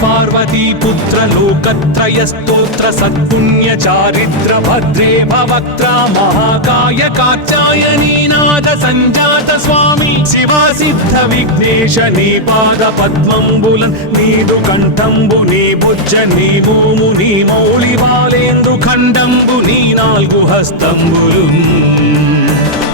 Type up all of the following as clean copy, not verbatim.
पार्वतीपुत्र लोकत्रय स्तोत्र सत्पुण्य चारिद्र भद्रे भवक्त्रा महाकाय कात्यायनी नाद संजात स्वामी शिवा सिद्ध विघ्नेश नी पाद पद्मंबुलन नीदु कंठंबु नी भुज नी भूमु नी मौళి బాలేంద్రు ఖండంబు నీ నాలుగు హస్తంబులున్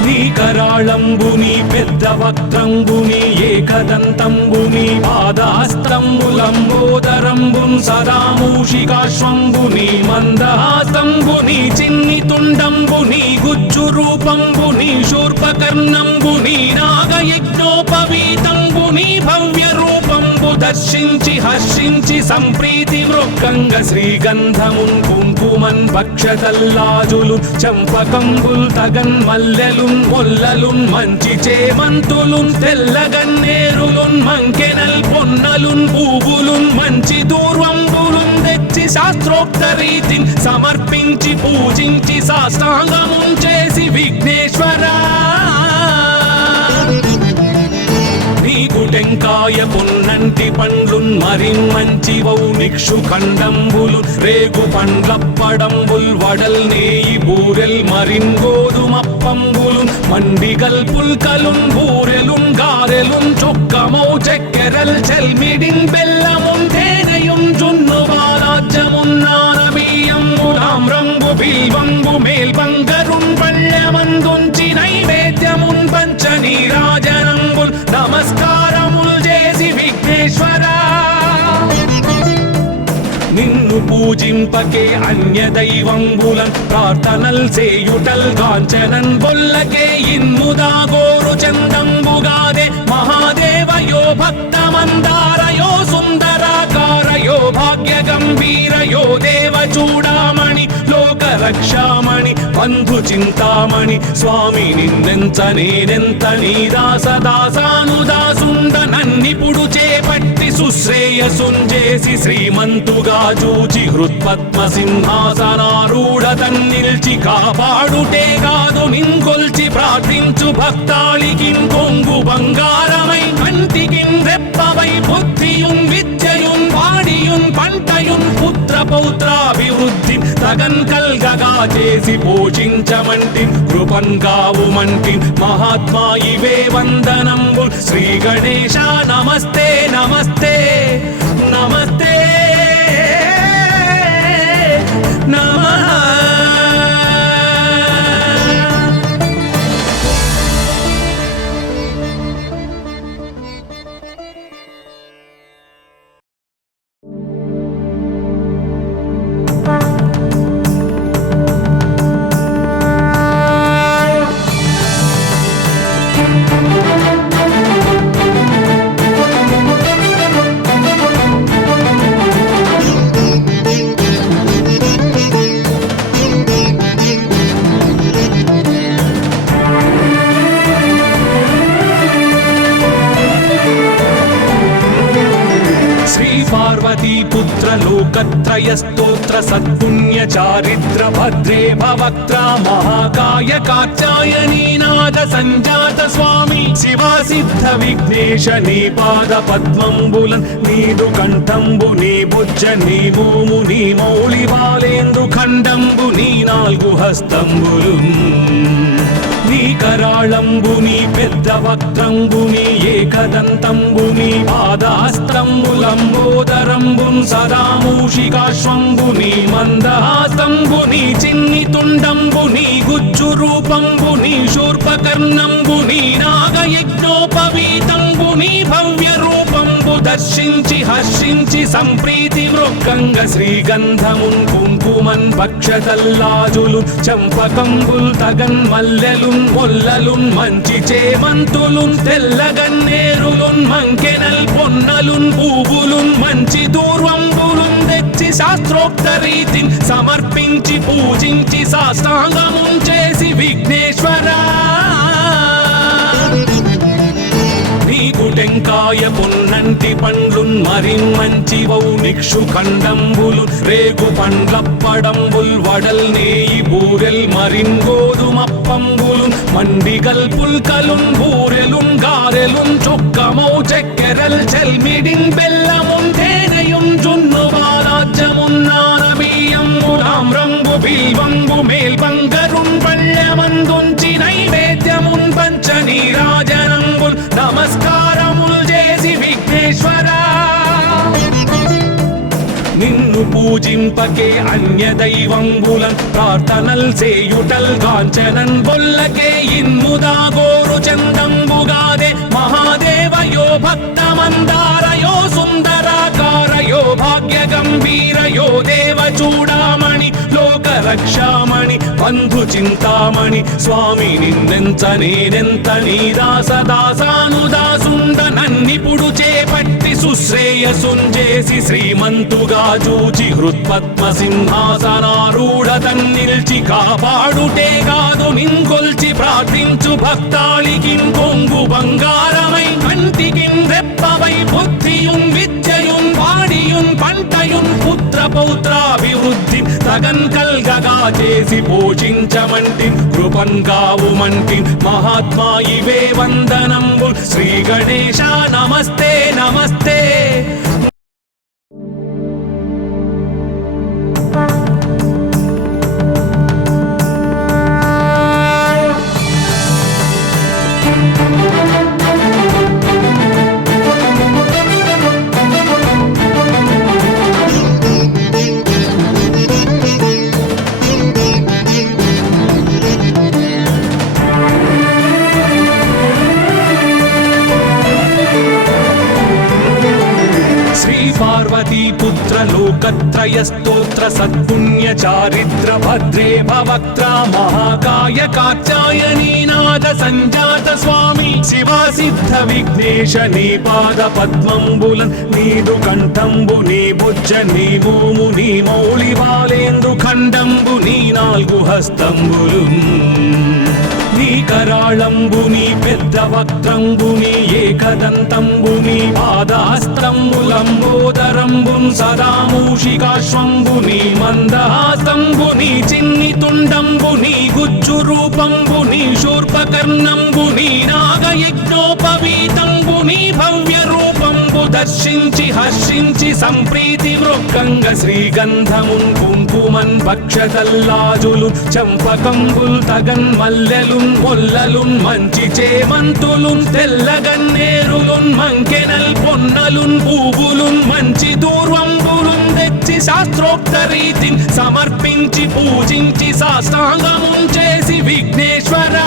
నీ కరాళంబుని పెద్ద వక్త్రంబుని ఏకదంతంబుని పాదహస్తంబులంబోదరంబున్ సదా మూషికాశ్వంబుని మందహాసంబుని చిన్ని తుండంబుని గుజ్జు రూపంబుని శూర్పకర్ణంబుని నాగయజ్ఞోపవీతంబుని భవ్య రూపంబు దర్శించి హర్షించి సంప్రీతి మృక్కంగ శ్రీగంధమున్ కుంకుమన్ భక్షతల్లాజులు చంపకంబుల్ తగన్ మల్లెలున్ మొల్లలున్ మంచి చేమంతులున్ తెల్లగన్నేరులున్ మంకెనల్ పొన్నలున్ పూవులున్ మంచి దూర్వంబులున్ తెచ్చి శాస్త్రోక్త రీతిని సమర్పించి పూజించి సాష్టాంగమున్ చేసి విఘ్నేశ్వరా నీకు టెంకాయ పొన్నంటి పండ్లున్ మరిన్మంచివౌ నిక్షు ఖండంబులు రేగు పండ్లప్పడంబుల్ వడల్ నేయి బూరెల్ మరిన్ గోధుమప్పంబులు మండిగల్ పుల్కలున్ బూరెలున్ గారెలున్ చొక్కమౌ చెక్కెరల్ చెల్మిడిన్ బెల్లమున్ తేనెయున్ జున్ను బాలాజ్యమున్ నానబియ్యంబులాం రంగు బిల్వంబు మేల్బంగరున్ పళ్ళెమందుంచి నైవేద్యమున్ పంచ నీరాజనంబుల్ నమస్కారముల్ చేసి విఘ్నేశ్వరా నిన్ను పూజింపకే అన్య దైవంబులన్ ప్రార్థనల్ సేయుటల్ కాంచనన్ బొల్లకే ఇన్ముదా గోరు చందంబుగాదే మహాదేవయో భక్తమందారయో సుందరాకారయో భాగ్య గంభీరయో దేవ చూడామణి లోక రక్షామణి బంధు చింతామణి స్వామి నిన్నెంత నేనెంత నీ దాసదాసానుదాసుండ నన్నిపుడు చేపట్టి సుశ్రేయసుంజేసి శ్రీమంతుగా చూచి హృత్పద్మ సింహాసనారూఢ తన్నిల్చి కాపాడుటే కాదు నింకొల్చి ప్రార్థించు భక్తాళికిన్ కొంగు బంగారమై కంటికిన్ రెప్పవై బుద్ధియున్ విద్యయున్ వాడియున్ పంటయున్ పుత్ర పౌత్రాభివృద్ధి తగన్ కల్గగా చేసి పోషించమంటి కృపన్ కావుమంటి మహాత్మా ఇవే వందనంబు శ్రీ గణేశ నమస్తే నమస్తే నమస్తే నమః पार्वतीपुत्र लोकत्रय स्तोत्र सत्पुण्य चारिद्र भद्रे भवक्त्रा महाकाय कात्यायनी नाद संजात स्वामी शिवा सिद्ध विघ्नेश नी पाद पद्मंबुलन नीदु कंठंबु नी भुज नी भूमु नी मौళి బాలేంద్రు ఖండంబు నీ నాలుగు హస్తంబులున్ నీ కరాళంబుని పెద్ద వక్త్రంబుని ఏకదంతంబుని పాదహస్తంబులంబోదరంబున్ సదా మూషికాశ్వంబుని మందహాసంబుని చిన్ని తుండంబుని గుజ్జు రూపంబుని శూర్పకర్ణంబుని నాగయజ్ఞోపవీతంబుని భవ్య రూపంబు దర్శించి హర్షించి సంప్రీతి మృక్కంగ శ్రీగంధమున్ కుంకుమన్ భక్షతల్లాజులు చంపకంబుల్ తగన్ మల్లెలున్ మొల్లలున్ మంచి చేమంతులున్ తెల్లగన్నేరులున్ మంకెనల్ పొన్నలున్ పూవులున్ మంచి దూర్వంబులు శాస్త్రోక్త రీతిని సమర్పించి పూజించి సాష్టాంగముం చేసి విఘ్నేశ్వరా నీకు టెంకాయ పొన్నంటి పండ్లున్ మరిన్మంచివౌ నిక్షు ఖండంబులు రేగు పండ్లప్పడంబుల్ వడల్ నేయి బూరెల్ మరిన్ గోధుమప్పంబులు మండిగల్ పుల్కలున్ బూరెలున్ గారెలున్ చొక్కమౌ చెక్కెరల్ చెల్మిడిన్ బెల్లమున్ తేనెయున్ జున్ను బాలాజ్యమున్ నానబియ్యంబులాం రంగు బిల్వంబు మేల్బంగరున్ పళ్ళమందుంచి నైవేద్యమున్ పంచ నీరాజనంబుల్ నమస్కారముల్ చేసి విఘ్నేశ్వరా నిన్ను పూజింపకే అన్య దైవంబులన్ ప్రార్థనల్ సేయుటల్ కాంచనన్ బొల్లకే ఇన్ముదాగోరు చందంబుగాదే మహాదేవయో భక్తమందారయో సుందరాకారయో భాగ్య గంభీరయో దేవ చూడామణి లోక రక్షామణి బంధు చింతామణి స్వామి నిన్నెంత నేనెంత నీ దాసదాసానుదాసుండ నన్నిపుడు చేపట్టి సుశ్రేయసుంజేసి శ్రీమంతుగా చూచి హృత్పద్మ సింహాసనారూఢ తన్నిల్చి కాపాడుటే కాదు నింకొల్చి ప్రార్థించు భక్తాళికిం కొంగు బంగారమై కంటికిం రెప్పవై బుద్ధియున్ విద్యయున్ వాడియున్ పంటయున్ పుత్ర పౌత్రాభివృద్ధి తగన్ కల్గగా చేసి పోషించమంటి కృపన్ కావుమంటి మహాత్మా ఇవే వందనంబు శ్రీ గణేశ నమస్తే నమస్తే పార్వతీపుత్ర లోకత్రయ స్తోత్ర సత్పుణ్య చారిత్ర భద్రే భవక్త్ర మహాకాయ కాత్యాయనీనాథ సంజాత స్వామి శివా సిద్ధ విఘ్నేశ నీ పాద పద్మంబులన్ నీదు కంఠంబు నీ బుజ్జ నీ భూము నీ మౌళి బాలేందు ఖండంబు నీ నాలుగు హస్తంబులు నీ కరాళంబుని పెద్ద వక్త్రంబుని ఏకదంతంబుని పాదహస్తంబులంబోదరంబున్ సదా మూషికాశ్వంబుని మందహాస్తంబుని చిన్ని తుండంబుని గుజ్జు రూపంబుని శూర్పకర్ణంబుని నాగయజ్ఞోపవీతంబుని భవ్య రూపంబు దర్శించి హర్షించి సంప్రీతి వృక్కంగ శ్రీగంధమున్ కుంకుమన్ భక్షతల్లాజులు చంపకంబుల్ తగన్ మల్లెలున్ మొల్లలున్ మంచి చేమంతులున్ తెల్లగన్నేరులున్ మంకెనల్ పొన్నలున్ పూవులున్ మంచి దూర్వంబులున్ తెచ్చి శాస్త్రోక్త రీతిని సమర్పించి పూజించి సాష్టాంగముం చేసి విఘ్నేశ్వరా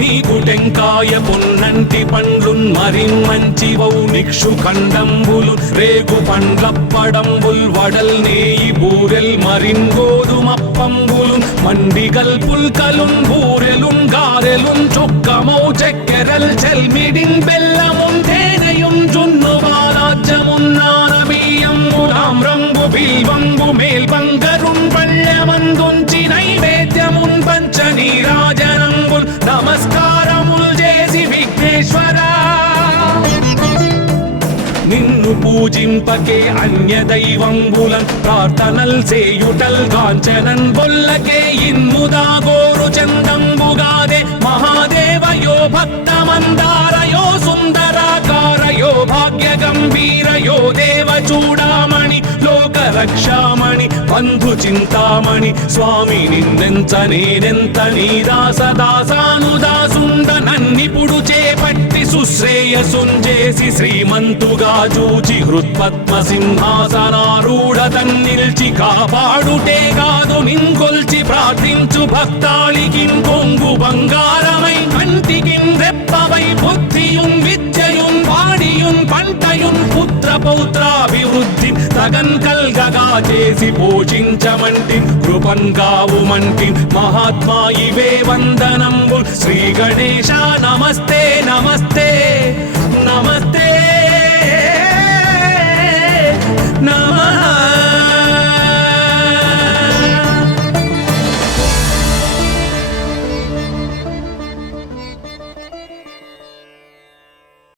నీకు టెంకాయ పొన్నంటి పండ్లున్ మరిన్మంచివౌ నిక్షు ఖండంబులు రేగు పండ్లప్పడంబుల్ వడల్ నేయి బూరెల్ మరిన్ గోధుమప్పంబులు మండిగల్ పుల్కలున్ బూరెలున్ గారెలున్ చొక్కమౌ చెక్కెరల్ చెల్మిడిన్ బెల్లమున్ తేనెయున్ జున్ను బాలాజ్యమున్ నానబియ్యంబులాం రంగు బిల్వంబు మేల్బంగరున్ పళ్ళమందుంచి నైవేద్యమున్ పంచ నీరాజనంబుల్ నమస్కారముల్ చేసి విఘ్నేశ్వరా నిన్ను పూజింపకే అన్య దైవంబులన్ ప్రార్థనల్ సేయుటల్ కాంచనన్ బొల్లకే ఇన్ముదాగోరు చందంబుగాదే మహాదేవయో భక్తమందారయో సుందరాకారయో భాగ్య గంభీరయో దేవ చూడామణి లోక రక్షామణి బంధు చింతామణి స్వామి నిన్నెంత నేనెంత నీ దాసదాసానుదాసుండ నన్నిపుడు చేపట్టి సుశ్రేయసుంజేసి శ్రీమంతుగా చూచి హృత్పద్మ సింహాసనారూఢ తన్నిల్చి కాపాడుటే కాదు నింకొల్చి ప్రార్థించు భక్తాళికిం కొంగు బంగారమై కంటికిం రెప్పవై బుద్ధియున్ విద్యయున్ వాడియున్ పంటయున్ పుత్ర పౌత్రాభివృద్ధి తగన్ కల్గగా చేసి పోషించమంటి కృపన్ కావుమంటి మహాత్మా ఇవే వందనంబు శ్రీ గణేశ నమస్తే నమస్తే నమస్తే